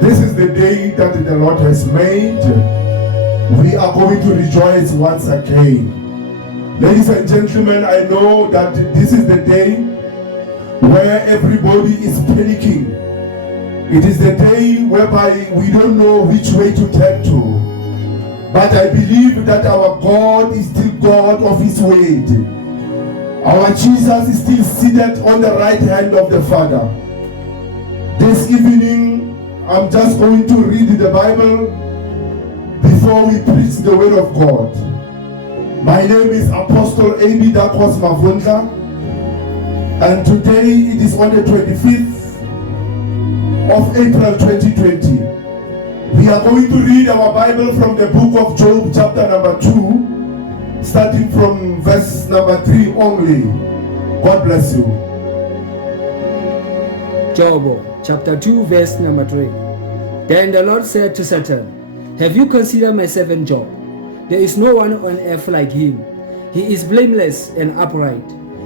This is the day that the Lord has made. We are going to rejoice once again. Ladies and gentlemen, I know that this is the day where everybody is panicking. It is the day whereby we don't know which way to turn to. But I believe that our God is still God of His word. Our Jesus is still seated on the right hand of the Father. This evening, I'm just going to read the Bible before we preach the word of God. My name is Apostle A.B. Dakos Mavundla, and today it is on the 25th of April 2020. We are going to read our Bible from the book of Job, chapter number 2, starting from verse number 3 only. God bless you. Job chapter 2 verse number 3. Then the Lord said to Satan, "Have you considered my servant Job? There is no one on earth like him. He is blameless and upright,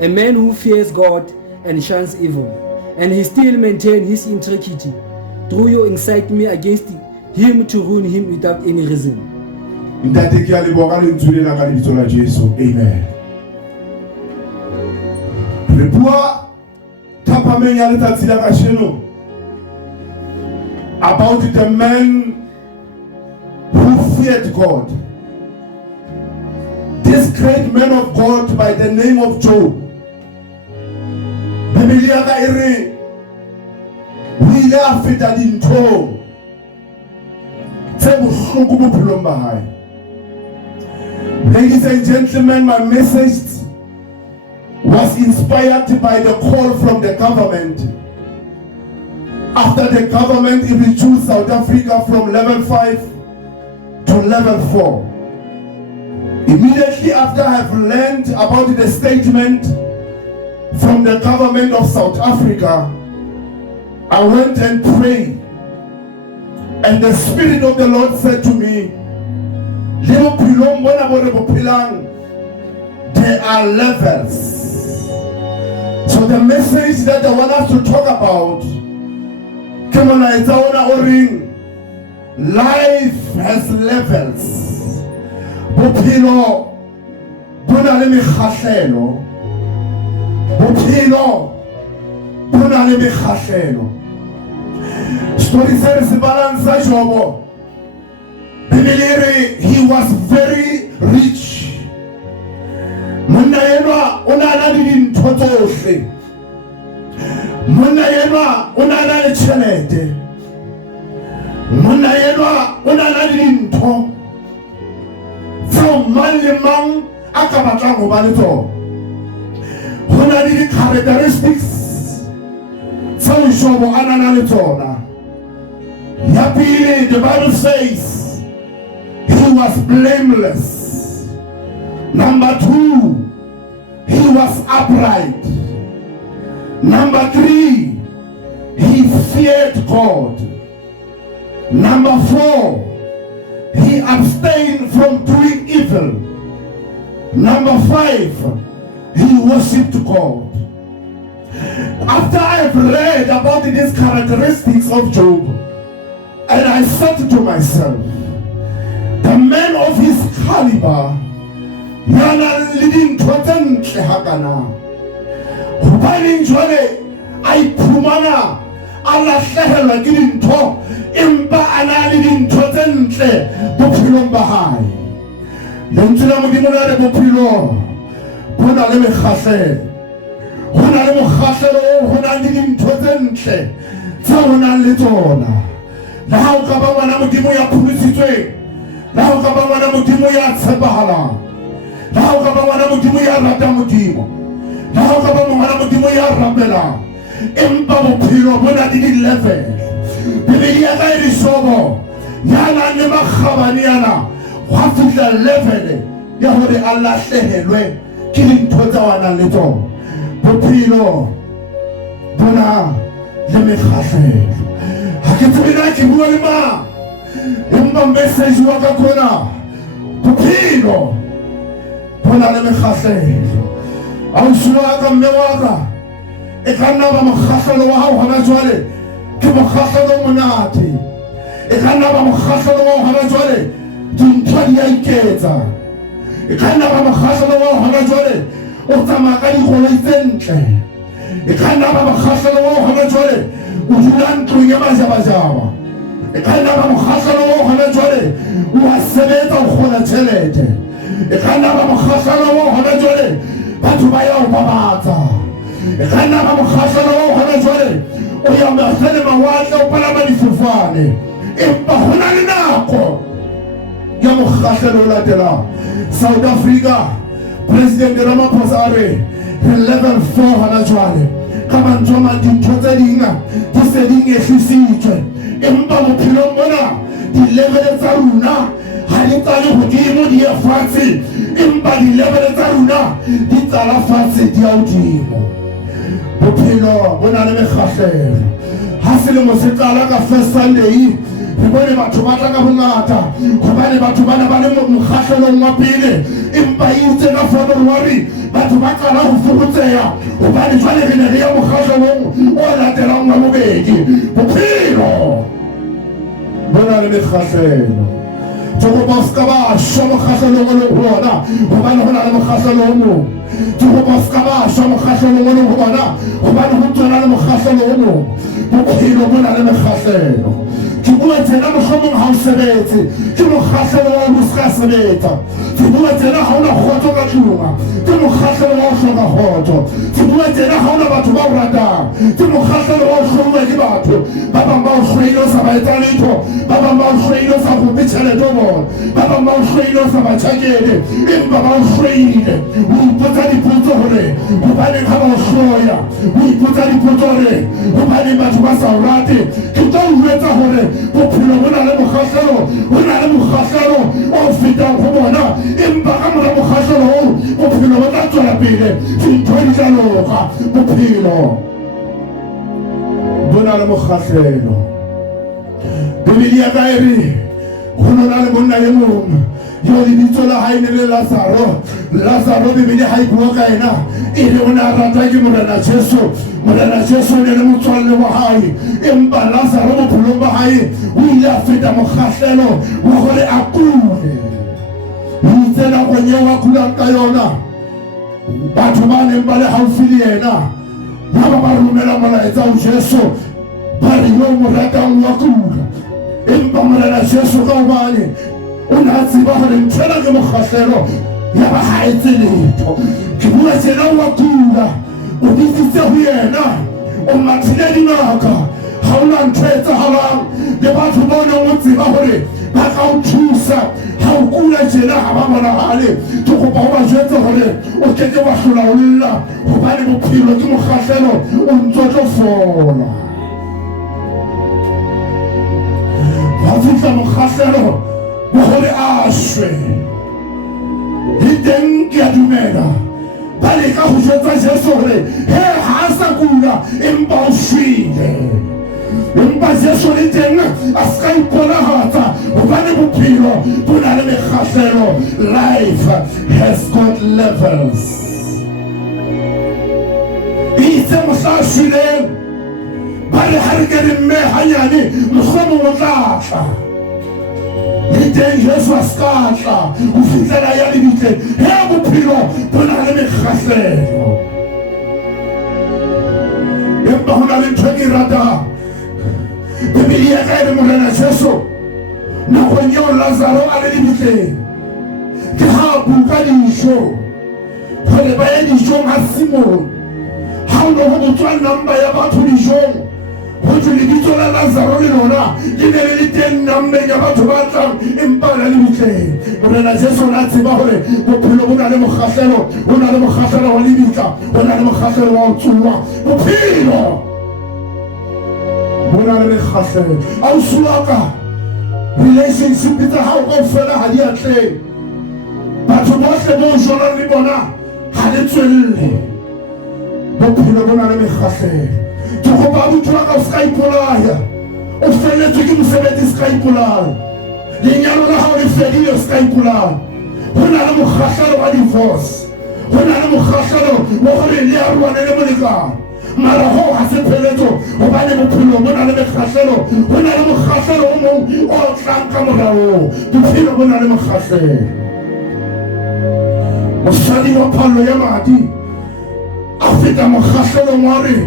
a man who fears God and shuns evil, and he still maintains his integrity. Though you incite me against him to ruin him without any reason." Amen. About the man who feared God. This great man of God by the name of Job. Ladies and gentlemen, my message was inspired by the call from the government. After the government reduced South Africa from level 5 to level 4. Immediately after I have learned about the statement from the government of South Africa, I went and prayed. And the Spirit of the Lord said to me, there are levels. So the message that I want us to talk about, life has levels. Bophelo bona le mekgahlelo. Bophelo bona le mekgahlelo. Story says balance Job. He was very rich. Monna yenwa ona na dintho tsohle. Monna yenwa ona na le tjhelete. Monna yenwa ona na dintho. From man le mang a ka batlang ho ba le tsona. characteristics tsa Job a nang le tsona. Ya pele, the Bible says he was blameless. Number 2, he was upright. Number 3, he feared God. Number 4, he abstained from doing evil. Number 5, he worshipped God. After I have read about these characteristics of Job, and I said to myself, the man of his caliber, yana leading to a hakana. Hubaning jole, I pumana, Allah shehela giving to, imba ana leading to a bopilon bahai. Lentula mudimuna de bopilo, Huna le khashe. Huna le khashe, huna leading to a Tawna litona. La ho ka ba wana modimo ya phumisitswe, la ho ka ba wana modimo ya tshepahala, la ho ka ba wana modimo ya rata modimo, la ho ka ba wana modimo ya rapela, empa bophelo bona di di-level. Bibele ya ka e re sobo yana le makgabane yana hwa fihla level ya hore a lahlehelwe ke dintho tsa wana le tsona. Bophelo bona le mekgahlelo. Hakitsubina kibua lima imba message waka kona bophelo bona le mekgahlelo. Aushwa ka mme waka e ka nna ba mokgahlelo wa hao hona jwale ke mokgahlelo monate, e ka nna ba mokgahlelo wa hona jwale dintho di a iketsa, e ka nna ba mokgahlelo wa hona jwale o tsamaya ka dikoloi tse ntle, e ka nna ba mokgahlelo wa hona jwale o dula ntlong ya majabajaba, e ka nna ba mokgahlelo wa hona jwale o a sebetsa o kgola tjhelete, e ka nna ba mokgahlelo wa hona jwale batho ba ya o babatsa, e ka nna ba mokgahlelo wa hona jwale o ya mahlale mawatle o palama difofane. Empa hona le nako ya mokgahlelo o latelang. South Africa, President Ramaphosa a re level 4 hona jwale ka mantswe a mang dintho tse ding di se di nyehlisitswe, empa bophelong mona di-level tsa rona ha di tsale hodimo di ye fatshe, empa di-level tsa rona di tsala fatshe di ya hodimo. Bophelo bo na le mekgahlelo. Ha selemo se qala ka first Sunday re bone batho ba tla ka bongata hobane batho bana ba le mokgahlelong wa pele, empa itse ka February batho ba qala ho fokotseha hobane jwale re ne re ya mokgahlelong o latelang wa bobedi. Bophelo bo na le mekgahlelo. Jehovah skaba shomo khahlelo mo bona hobane hona le mokgahlelo o mong. Jehovah skaba shomo khahlelo mo bona hobane ho tsona le mokgahlelo o mong. Bophelo bona le mekgahlelo. Ke bua tsena mohlomong ha o sebetse ke mokgahlelo wa ho ska sebetsa. Ke bua tsena ha ona kgotso ka tlung ke mokgahlelo wa ho hloka kgotso. Ke bua tsena ha ona batho ba o ratang ke mokgahlelo wa ho hloka ke batho ba bang ba o hloile sa ba etsa letho, ba bang ba o hloile sa go betšhelete o bona, ba bang ba o hloile sa ba tšhakele, empa ba o hloile o ipotsa dipotso hore hobaneng ha ba o hloya, o ipotsa dipotso hore hobaneng batho ba sa o rate. Ke tlo o jwetsa hore bophelo bo na le mokgahlelo, ho na le mokgahlelo o fetang ho bona, empa ka mora mokgahlelo oo bophelo bo tla tswela pele, dintho di tla loka. Bophelo bo na le mokgahlelo. Bibele ya ka e re ho na le monna e mong yo lebitso la hae ne le Lazaro. Lazaro Bibele ha e bua ka ena e re o ne a rata ke Morena Jesu. Morena Jesu ne le motswalle wa hae, empa Lazaro bophelong ba hae o ile a feta mokgahlelo wa hore a kule. O itse nakong eo a kulang ka yona batho ba neng ba le haufi le yena ba ba romela molaetsa ho Jesu ba re yo mo ratang wa kula, empa Morena Jesu ka hobane o ne a tseba hore nthwena ke mokgahlelo ya ba ha etse letho. Ke bua tjena wa kula o bitsitse ho yena o mathile dinaka ha ona ntho e etsahalang le batho ba neng o tseba hore ba ka o thusa ha o kula tjena ha ba bonagale ke kopa o ba jwetse gore o keke wa hlola o lla gobane bophelo ke mokgahlelo o ntse o tlo fola ba fihla mokgahlelo bo gore a shwe le teng ke a dumela ba leka go jwetsa Jesu gore he ha a sa kula empa o shwile empa Jesu le teng a ska iponagatsa gobane bophelo bo na le mekgahlelo. Life has got levels. Itse mohla a shwileng ba re ha re ke re mme hanyane mohlomong o tla tla le teng Jesu a ska tla go fihlela ya lebitleng he bophelo bo na le mekgahlelo. Empa go na le ntho e ke ratang Bibele ya ka e re Morena Jesu nakong eo Lazaro a le lebitleng ke ha a buka dijo gore ba ye dijong a Simon ha o ne go botswa namba ya batho dijong go thwe lebitso la Lazaro le lona le ne le le teng nambeng ya batho ba tlang empa la lebitleng. Morena Jesu na tseba gore bophelo bo na le mokgahlelo go na le mokgahlelo wa lebitla go na le mokgahlelo wa ho tsuwa bophelo bo na le mekgahlelo. Ausi wa ka relationship tsa hao kaofela ha di atleng batho bohle bo jonang le bona ha le tswelle bophelo bo na le mekgahlelo. Ke kopa abuti wa ka o ska ipolaya o feletswe ke mosebetsi ska ipolaya lenyalo la hao le fedile o ska ipolaya go na le mokgahlelo wa divorce go na le mokgahlelo wa gore le aroane le molekane mara ho ha se pheletso gobane bophelo bo na le mekgahlelo go na le mokgahlelo o mong o tlang ka morao bophelo bo na le mokgahlelo. Mosadi wa phallo ya madi a feta mokgahlelong wa re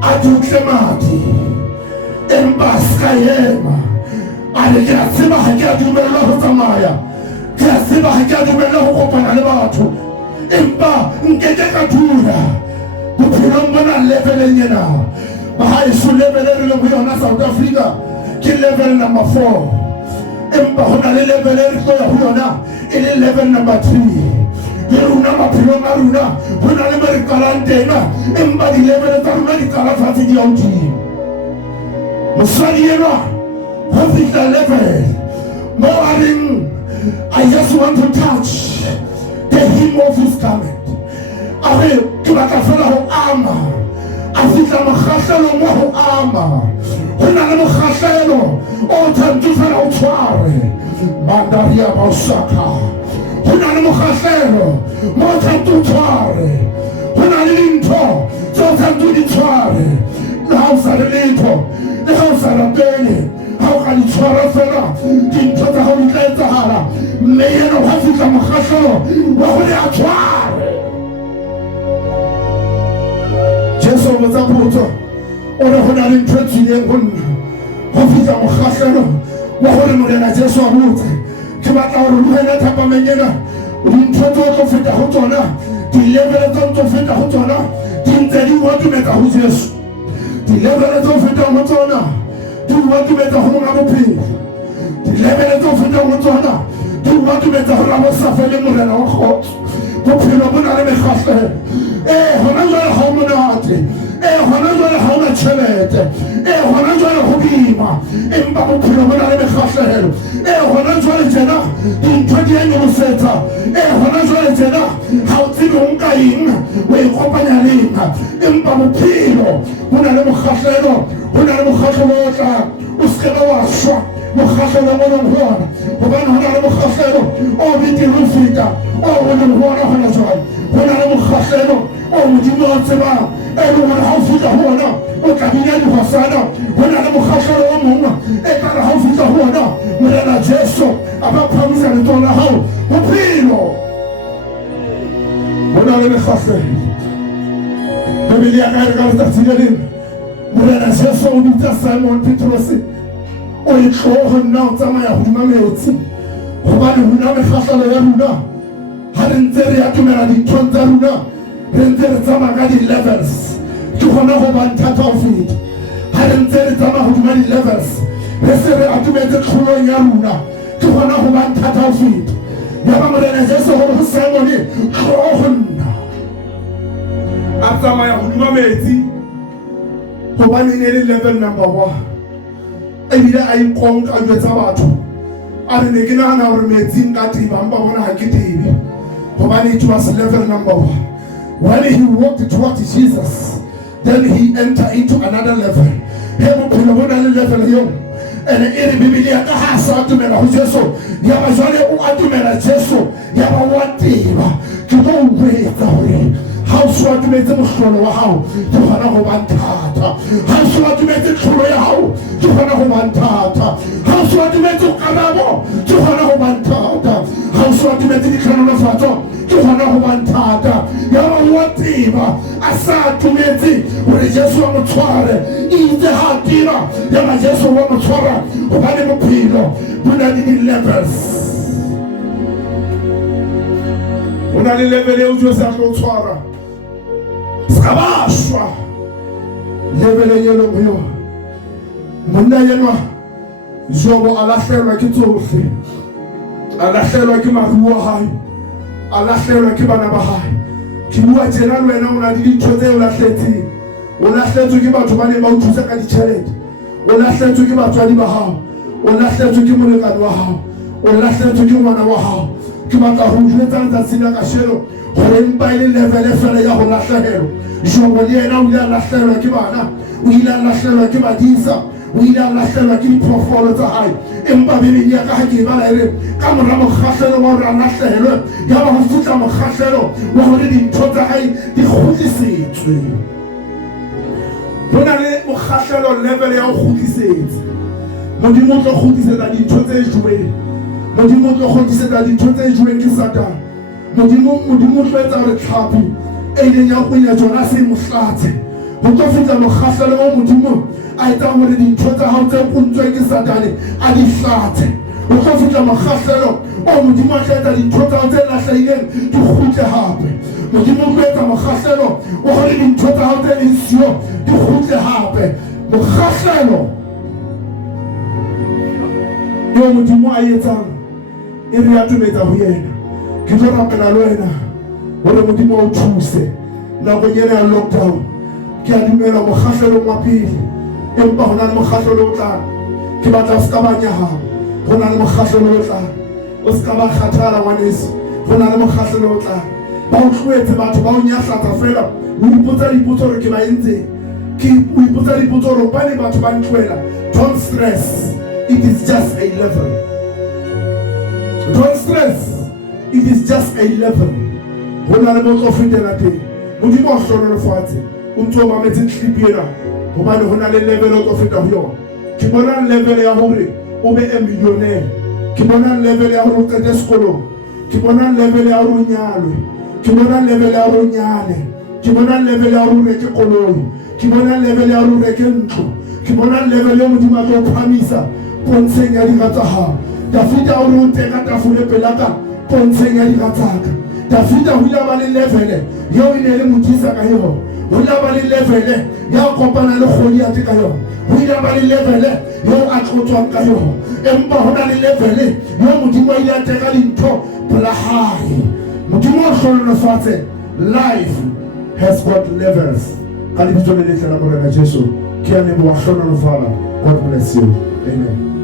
a dutle madi empa a ska ema a re ke a tseba ga ke a dumella go tsamaya ke a tseba ga ke a dumella go kopana le batho empa nkeke ka dula bophelong bona leveleng ena ba haeso level e re leng go yona South Africa ke level number 4 empa go na le level e re tlo ya go yona e le level number 3 le rona maphelong a rona go na le mo re qalang tena empa di-level tsa rona di qala fatshe di ya hodimo. Mosadi enwa go fihla level mo a reng I just want to touch the hem of his garment a re ke batla fela go ama a fihla mokgahlelong wa go ama go na le mokgahlelo o tshwanetse fela o tshware mandaria ba o shaka go na le mokgahlelo mo o tshwanetse o tshware go na le dintho tse o tshwanetse o di tshware le ga o sa le letho le ga o sa rapele ga o ka di tshwara fela dintho tsa gago di tla etsagala mme ena ga fihla mokgahlelo wa go le a tshware. Jesu o botsa potso o re go na le ntho e tswileng go nna go fihla mokgahlelo wa gore Morena Jesu a botse ke batla gore le wena thapameng ena dintho tse o tlo feta go tsona di-level tse o tlo feta go tsona di ntse di watumetsa go Jesu di-level tse o fetang go tsona di watumetsa go monga bophelo di-level tse o fetang go tsona di watumetsa gore a bo sa fele Morena wa kgotso bophelo bo na le mekgahlelo gona jwale ga o monate gona jwale ga o na tšhelete gona jwale go bima empa bophelo bo na le mekgahlelo gona jwale tjena dintho di a nyolosetsa gona jwale tjena ga o tsebe o nka eng o e kopanya le eng empa bophelo bo na le mokgahlelo go na le mokgahlelo o tlang o sekebe wa šwa mokgahlelo mo leng go ona gobane go na le mokgahlelo o betere o feta o go leng go ona gona jwale go na le mokgahlelo o modimo a tsebang e le gore ga o fihla go ona o tla bina digosana go na le mokgahlelo o mongwe e kare ga o fihla go ona Morena Jesu a ba phamisa letsogo la gago bophelo go na le mekgahlelo. Bibele ya ka e re ka letsatsi le lengwe Morena Jesu o bitsa Simon Petrus o e tlogo nna o tsamaya godima metsi gobane go na mekgahlelo ya rona ga re ntse re atumela dinthong tsa rona re ntse re tsamaya ka di-levels ke gona go ba nthata o feta ga re ntse re tsamaya godima di-levels re se re atumetse tlholong ya rona ke gona go ba nthata o feta ya ba Morena Jesu gore go Simone tlogonna a tsamaya go duma metsi gobane ne le level number 1 ebile a ikonka a jwetsa batho a re ne ke nagana gore metsing ka tebang ba bona ga ke tebe gobane it was level number 1. When he walked towards Jesus, then he entered into another level. He bophelo bo na le level eo and e re Biblia ka ha sa atumela go Jesu ya ba jwale o atumela Jesu ya ba wa teba ke go wetsa gore ha o swa tumetse mohlolo wa hao ke gona go ba thata ha o swa tumetse tlholo ya hao ke gona go ba thata ha o swa tumetse karabo ke gona go ba thata ha o swa tumetse ditlhonolofatso ke gona go ba thata ya ba wa teba a sa tumetse gore Jesu wa mo tshware itse ha tira ya ba Jesu wa mo tshwara gobane bophelo bo na le di-levels o na le level eo Jesu a tlo tshwara Skabashwa level yelo moyo monna yenwa Jobo alahlelwa ke tsohle alahlelwa ke maruo a hae alahlelwa ke bana ba hae ke bua tjena le wena o na le dintho tse o lahletseng o lahletswe ke batho ba ne ba o thusa ka ditjhelete o lahletswe ke batswadi ba hao o lahletswe ke molekane wa hao o lahletswe ke ngwana wa hao ke batla go jwetsa letsatsi la kasheno gore mpa e le level fela ya go lahlehelwa Jobo le yena o ile a lahlehelwa ke bana o ile a lahlehelwa ke badisa o ile a lahlehelwa ke diphoofolo tsa hae empa Bibele ya ka ha ke bala ere ka mora mokgahlelo wa gore a lahlehelwe ya ba go futla mokgahlelo wa gore dintho tsa hae di kgutlisetswe go na le mokgahlelo level ya go kgutlisetsa Modimo o tlo kgutlisetsa dintho tse jweng Modimo o tlo kgutlisetsa dintho tse jweng ke Satane Modimo o tlo etsa gore tlhapi e ileng ya kwenya tsona se mohlatse go tlo fitla mokgahlelo o Modimo a etsa gore dintho tsa hao tse kuntsweng ke Satane a di hlatse go tlo fitla mokgahlelo o Modimo a etsa dintho tsa hao tse lahlehileng di kgutle hape Modimo o etsa mokgahlelo o gore dintho tsa hao tse leng sio di kgutle hape mokgahlelo yo Modimo a etsang e re atumetsa ho yena ke tlo rapela le wena gore Modimo o thuse nakong ena ya lockdown ke a dumela mokgahlelo wa pele empa go na le mokgahlelo o tlang ke batla se ka ba nyahama go na le mokgahlelo o tlang o se ka ba kgathala ngwaneso go na le mokgahlelo o tlang ba o tlhoetse batho ba o nyahlatsa fela o ipotsa dipotso gore ke ba entseng o ipotsa dipotso gore ba ne batho ba ntloela don't stress it is just a level don't stress it is just a level go na le motlo fetela teng Modimo a hlolo lefatshe o ntse o mametse clip ena gobane go na le level o tlo feta ho yona ke bona level ya gore o be a millionaire ke bona level ya gore o qete sekolong ke bona level ya gore o nyalwe ke bona level ya gore o nyale ke bona level ya gore o reke koloi ke bona level ya gore o reke ntlo ke bona level ya Modimo a tlo phamisa pontsheng ya dira tsa hao Davida o re o teka tafole pelaka pontsheng ya dira tsaka Davida o ile ba le level yo ile le modisa ka yona o ile ba le level ya kopana le Goliath ka yona o ile ba le level yo a tlotswang ka yona empa hona le level yo Modimo ile a teka dintho pela hae Modimo a hlolo lefatshe life has got levels ka lebitso le letle la Morena Jesu ke a leboha hlolo lefala God bless you amen